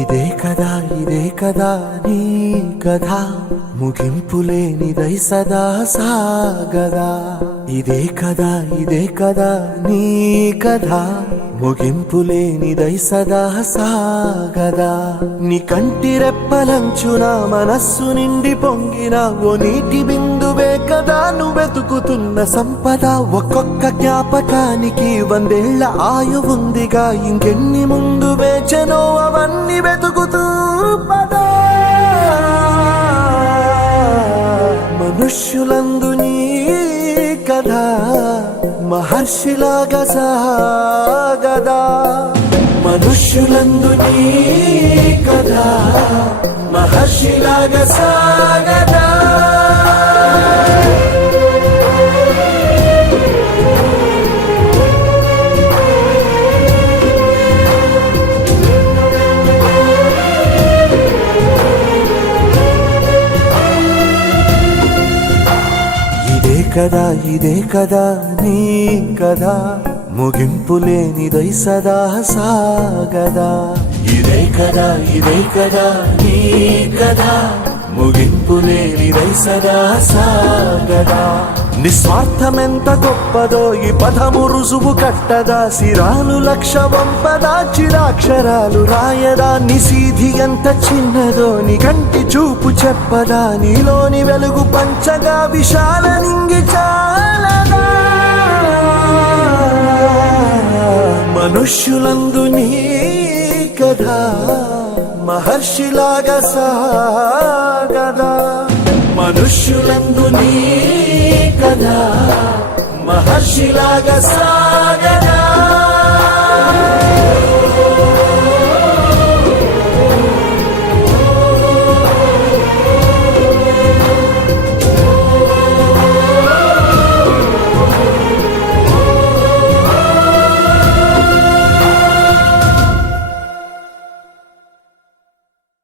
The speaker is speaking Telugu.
ఇదే కదా నీ కథ ముగింపులేనిదై సదా సాగదా. ఇదే కదా నీ కథ ముగింపులేనిదై సదా సాగదా. నీ కంటి రెప్పలంచున మనస్సు నిండి పొంగిన ఓ నీటి బిందువే కదా నువ్వెతుకుతున్న సంపద. ఒక్కొక్క జ్ఞాపకానికి 100 ఏళ్ల ఆయువుందిగా, ఇంకెన్ని ముందు వేచనో అవన్నీ వెతుకుతూ పదా. మనుష్యులందు నీ కథ మహర్షిలాగా సాగదా. మనుష్యులందు నీ కథ మహర్షిలాగా సాగదా. ఇదే కదా నీ కథ ముగింపులేనిదై సదా సాగదా. ఇదే కదా నీ కథ ముగింపులేనిదై సదా సాగదా. నిస్వార్థమెంత గొప్పదో ఈ పదము రుజువు కట్టదా. సిరాలు 1,00,000 వంపదా, చిరాక్షరాలు రాయదా. నిశీధి ఎంత చిన్నదో నీ కంటి చూపు చెప్పదా. నీలోని వెలుగు పంచగా విశాల నింగి చాలదా. మనుష్యులందు నీ కథ మహర్షిలాగా సాగదా. మనుష్యులందు నీ కథ మహర్షిలాగా సాగదా.